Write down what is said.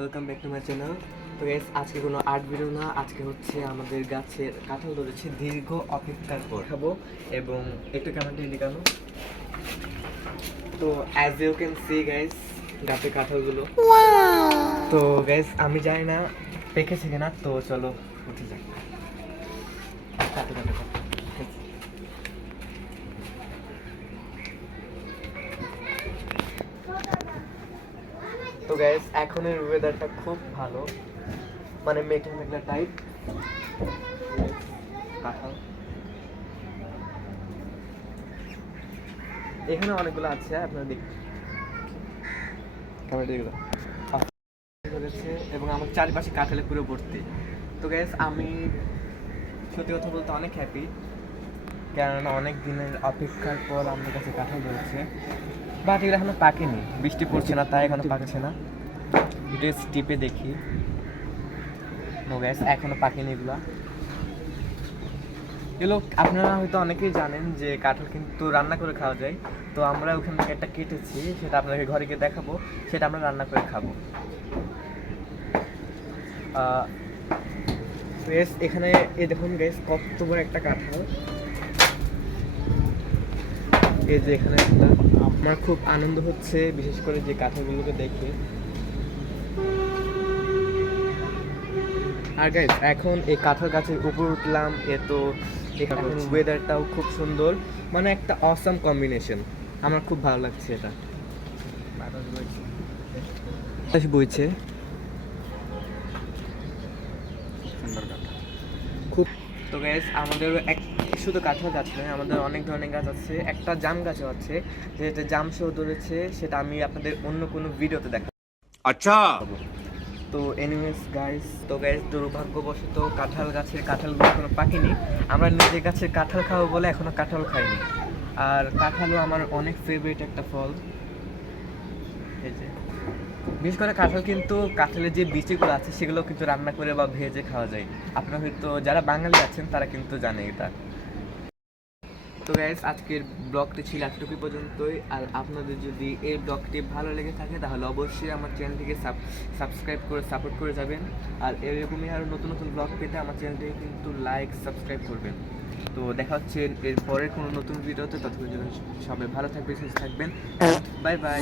Welcome back to my channel. তো guys, আজকে কোনো আর্ট ভিডিও না, আজকে হচ্ছে আমাদের গাছের কাঁঠাল ধরেছে দীর্ঘ অপেক্ষার পর খাবো। এবং একটু ক্যামেরাটি দেখানো। তো as you can see guys, গাছের কাঁঠালগুলো। তো গাইস, আমি জানি না পেকেছে কিনা, তো চলো উঠে যাই। কাটো কাটো কাটো। তো গাইস, এখনের ওয়েদারটা খুব ভালো, মানে মেঘলা মেঘলা টাইপ। কাঁঠাল এখানে অনেকগুলো আছে, আপনারা দেখুন ক্যামেরাগুলো ধরেছে এবং আমার চারিপাশে কাঁঠালে পুরো ভর্তি। তো গাইস, আমি সত্যি কথা বলতে অনেক হ্যাপি, কেননা অনেক দিনের অপেক্ষার পর আমার কাছে কাঁঠাল ধরেছে। বাট এগুলো এখনো পাকেনি, বৃষ্টি পড়ছে না তাই এখনো পাকছে না। এটা টিপে দেখি। নো গাইস, এখনো পাকেনি এগুলো। এগুলো আপনারা হয়তো অনেকেই জানেন যে কাঁঠাল কিন্তু রান্না করে খাওয়া যায়। তো আমরা ওখান থেকে একটা কেটেছি, সেটা আপনাকে ঘরে গিয়ে দেখাবো, সেটা আমরা রান্না করে খাবো। বেশ, এখানে এই দেখুন গাইস, কত বড় একটা কাঁঠাল। এই যে এখানে একটা, আমার খুব আনন্দ হচ্ছে বিশেষ করে যে কাঁঠালগুলোকে দেখে। আর গাইস, এখন এই কাঁঠাল গাছের উপর উঠলাম, তো এখন ওয়েদারটাও খুব সুন্দর, মানে একটা অসাম কম্বিনেশন। আমার খুব ভালো লাগছে এটা। বাতাস বইছে খুব। তো গাইস, আমাদের শুধু কাঁঠাল গাছ নয়, আমাদের অনেক ধরনের গাছ আছে। একটা জাম গাছও আছে, যেটা জাম সহ ধরেছে, সেটা আমি আপনাদের অন্য কোনো ভিডিওতে দেখাবো। अच्छा তো এনিওয়েজ গাইস, তো গাইস দুর্ভাগ্যবশত কাঁঠাল গাছের কাঁঠালগুলো এখনো পাকেনি। আমরা নিজের গাছের কাঁঠাল খাবো বলে এখনো কাঁঠাল খাইনি। আর কাঁঠালও আমার অনেক ফেভারিট একটা ফল। এই যে বিশেষ করে কাঁঠাল, কিন্তু কাঁঠালের যে বিচিগুলো আছে সেগুলো কিন্তু রান্না করে বা ভেজে খাওয়া যায়। আপনারা হয়তো যারা বাঙালি আছেন তারা কিন্তু জানে এটা। তো গাইস, আজকের ব্লগটি ছিল এতটুকু পর্যন্তই। আর আপনাদের যদি এই ব্লগটি ভালো লেগে থাকে তাহলে অবশ্যই আমার চ্যানেলটিকে সাবস্ক্রাইব করে সাপোর্ট করে যাবেন। আর এরকমই আরও নতুন নতুন ব্লগ পেতে আমার চ্যানেলটিকে কিন্তু লাইক সাবস্ক্রাইব করবেন। তো দেখা হচ্ছে এর পরের কোনো নতুন ভিডিওতে। ততক্ষণ জন্য সবাই ভালো থাকবেন, সুস্থ থাকবেন। Bye bye.